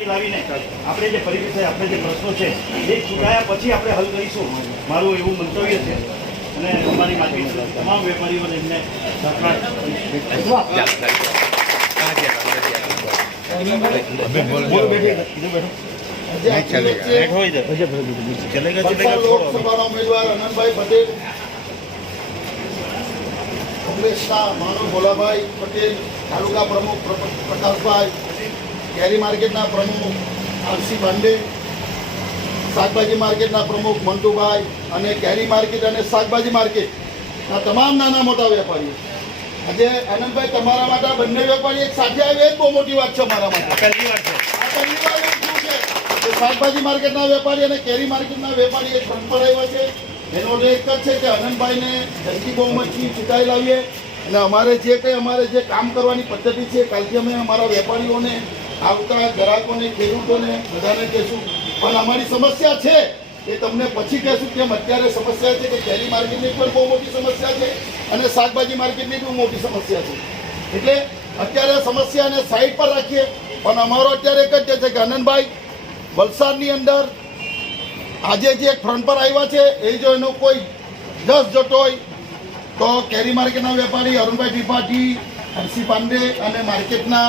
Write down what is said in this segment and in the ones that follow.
માહિતી લાવીને આપણે જે ફરી આપણે જે પ્રશ્નો છે, એ ચૂંટાયા પછી આપણે હલ કરીશું. મારું એવું મંતવ્ય છે. અને અમારી માટી તમામ વેપારીઓને એમને લોકસભાના ભોલાભાઈ પટેલ તાલુકા પ્રમુખ પ્ર- પ્રકાશભાઈ કેરી માર્કેટના પ્રમુખ આરસી પાંડે શાકભાજી માર્કેટના પ્રમુખ મંટુભાઈ અને કેરી માર્કેટ અને શાકભાજી માર્કેટના તમામ નાના મોટા વેપારીઓ. આજે આનંદભાઈ તમારા માટે બંને વેપારી એક સાથે આવે એ બહુ મોટી વાત છે મારા માટે. પહેલી વાર છે. પહેલી વાર એવું છે શાકભાજી માર્કેટના વેપારી અને કેરી માર્કેટના વેપારી એક ફ્રન્ટ પર આવ્યા છે. એનો એક જ છે કે આનંદભાઈને જંગી બહુમતથી ચૂંટાઈ લાવીએ. અને અમારે જે કંઈ અમારે જે કામ કરવાની પદ્ધતિ છે કાલથી અમે અમારા વેપારીઓને આવતા ગ્રાહકોને, ખેડૂતોને બધાને કહેશું, પણ અમારી સમસ્યા છે. એ તમને પછી કહેશું કેમ? અત્યારે સમસ્યા છે કે કેરી માર્કેટની પણ બહુ મોટી સમસ્યા છે અને શાકભાજી માર્કેટની પણ મોટી સમસ્યા છે. એટલે અત્યારે સમસ્યાને સાઈડ પર રાખીએ. પણ અમારો અત્યારે એક જ છે કે આનંદભાઈ, વલસાડની અંદર આજે જે ફ્રન્ટ પર આવ્યા છે, એ જો એનો કોઈ દસ જતો હોય, તો કેરી માર્કેટના વેપારી અરુણભાઈ ત્રિપાઠી, હર્ષી પાંડે અને માર્કેટના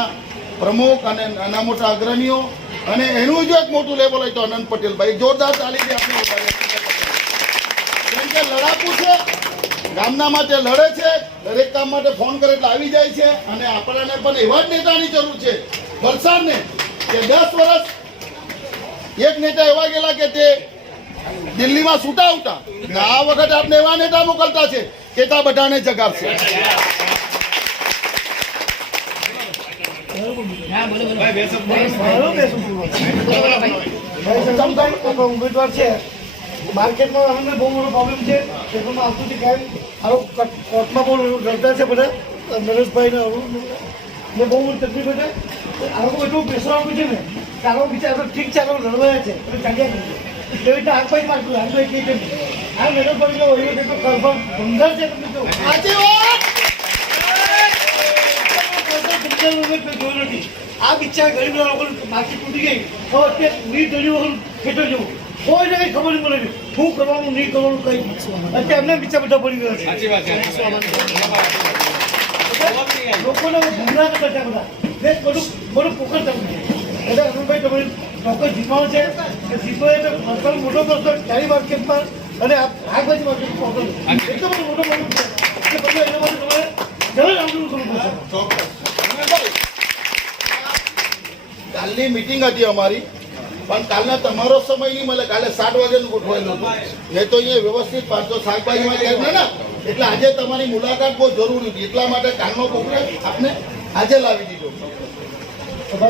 પ્રમુખ અને નાના મોટા અગ્રણીઓ અને એનું જો એક મોટું લેવલ હોય તો અનંત પટેલભાઈ જોરદાર તાલી દે આપણે કેમ કે લડાકુ છે, ગામના માટે લડે છે, દરેક કામ માટે ફોન કરે એટલે આવી જાય છે અને આપણને પણ એવા જ નેતાની જરૂર છે. વલસાડને કે દસ વર્ષ એક નેતા એવા ગયેલા કે તે દિલ્હીમાં છૂટા આવતા આ વખતે આપણે એવા નેતા મોકલતા છે કે તા બધાને જગાડશે આપણો ઉમેદવાર છે માર્કેટમાં અમને બહુ મોટો પ્રોબ્લેમ છે પેપરમાં આવતું છે કાંઈ આવો કટ- કોર્ટમાં બહુ લડતા છે બધા નરેશભાઈ ને બહુ મોટી તકલીફ છે આ લોકો એટલું પ્રેશર આપ્યું છે ને આ લોકો તો ઠીક છે આ લોકો લડવાયા છે એટલે ચાલ્યા છે એવી રીતે આગભાઈ મારતું આગભાઈ કહે આ નરેશભાઈ કન્ફર્મ ભંગાર છે તમે જો આ બિચારા ગરીબ લોકો માટી તૂટી ગઈ. તો અત્યારે ખેતર જવું કોઈને ખબર નહીં પડે શું કરવાનું નહીં કરવાનું કઈ અત્યારે એમને બિચારા બધા પડી ગયા છે. લોકોને ગુમરાહ કરતા બધા. ને બધું બધું પોકરતા છે. એટલે અનુભાઈ તમે ચોક્કસ જીતવાનો છે. કે જીતો એ તો મતલબ મોટો પ્રશ્ન ચારી માર્કેટમાં અને આ શાકભાજી માર્કેટમાં એટલો બધો મોટો પ્રોબ્લેમ છે કે બધા એના માટે તમારે આંદોલન કરવું પડશે. કાલની મિટિંગ હતી અમારી. પણ કાલના તમારો સમય નહીં મળે. કાલે સાત વાગ્યાનું ગોઠવાયેલું હતું. નહીં તો અહીંયા વ્યવસ્થિત પાંચસો શાકભાજીમાં ને. એટલે આજે તમારી મુલાકાત બહુ જરૂરી હતી. એટલા માટે કાલનો પ્રોગ્રામ આપને આજે લાવી દીધો.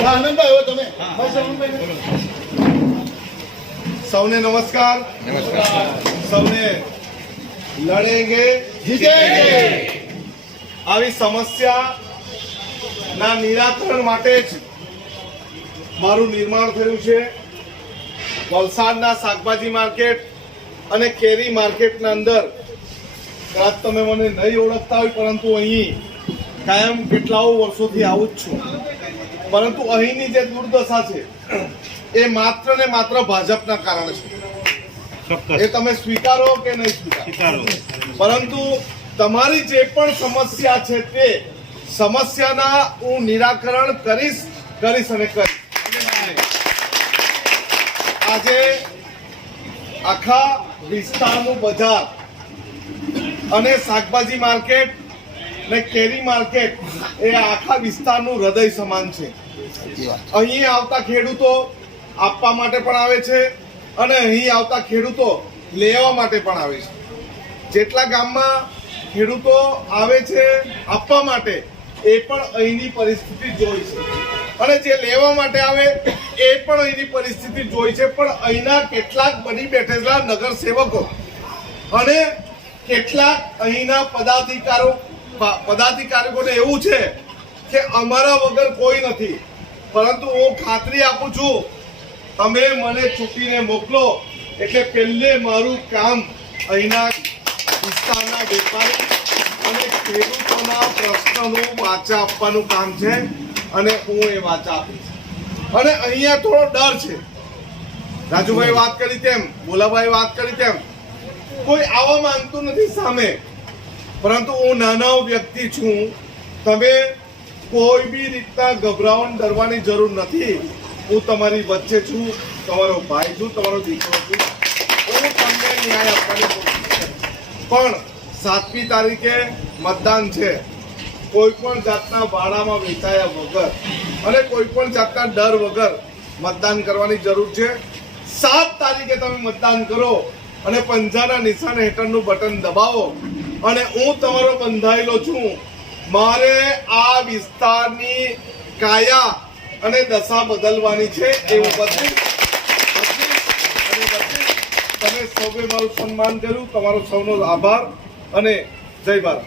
આનંદભાઈ હવે તમે. સૌને નમસ્કાર. સૌને લડેંગે. જીતેંગે. આવી સમસ્યા ના નિરાકરણ માટે જ મારું નિર્માણ થયું છે. વલસાડના શાકભાજી માર્કેટ અને કેરી માર્કેટના અંદર. કદાચ તમે મને નહીં ઓળખતા હોય પરંતુ અહીં કાયમ કેટલાઓ વર્ષોથી આવું જ છું. પરંતુ અહીંની જે દુર્દશા છે એ માત્ર ને માત્ર ભાજપના કારણે છે. એ તમે સ્વીકારો કે નહીં સ્વીકારો? સ્વીકારો. પરંતુ તમારી જે પણ સમસ્યા છે તે સમસ્યાના હું નિરાકરણ કરીશ કરીશ અને કરીશ. આજે આખા વિસ્તારનું બજાર અને શાકભાજી માર્કેટ ને કેરી માર્કેટ એ આખા વિસ્તારનું હૃદય સમાન છે. અહીં આવતા ખેડૂતો આપવા માટે પણ આવે છે અને અહીં આવતા ખેડૂતો લેવા માટે પણ આવે છે. જેટલા ગામમાં ખેડૂતો આવે છે આપવા માટે એ પણ અહીંની પરિસ્થિતિ જોઈ છે. અને જે લેવા માટે આવે એ પણ અહીંની પરિસ્થિતિ જોઈ છે. પણ અહીંના કેટલાક બની બેઠેલા નગર સેવકો અને કેટલાક અહીંના પદાધિકારો પદાધિકારીઓને એવું છે કે અમારા વગર કોઈ નથી. પરંતુ હું ખાતરી આપું છું, તમે મને ચૂંટીને મોકલો. એટલે પહેલે મારું કામ અહીંના વિસ્તારના વેપારી અને ખેડૂતોના પ્રશ્નનું વાચા આપવાનું કામ છે. અને હું એ વાચા આપીશ. અને અહીંયા થોડો ડર છે. રાજુભાઈ વાત કરી તેમ બોલાભાઈ વાત કરી તેમ, કોઈ આવવા માંગતું નથી સામે. પરંતુ હું નાનો વ્યક્તિ છું. તમે કોઈ બી રીતના ગભરાવણ ડરવાની જરૂર નથી. હું તમારી વચ્ચે છું, તમારો ભાઈ છું, તમારો દીકરો છું. હું તમને ન્યાય આપવાની કોશિશ પણ સાતમી તારીખે મતદાન છે. કોઈ પણ જાતના ભાડામાં વેચાયા વગર અને કોઈ પણ જાતના ડર વગર મતદાન કરવાની જરૂર છે. સાત તારીખે તમે મતદાન કરો અને પંજાના નિશાન હેઠળનું બટન દબાવો અને હું તમારો બંધાયેલો છું. મારે આ વિસ્તારની કાયા અને દશા બદલવાની છે એવું બદલીશ. તમે સૌએ મારું સન્માન કર્યું. તમારો સૌનો આભાર અને જય ભારત.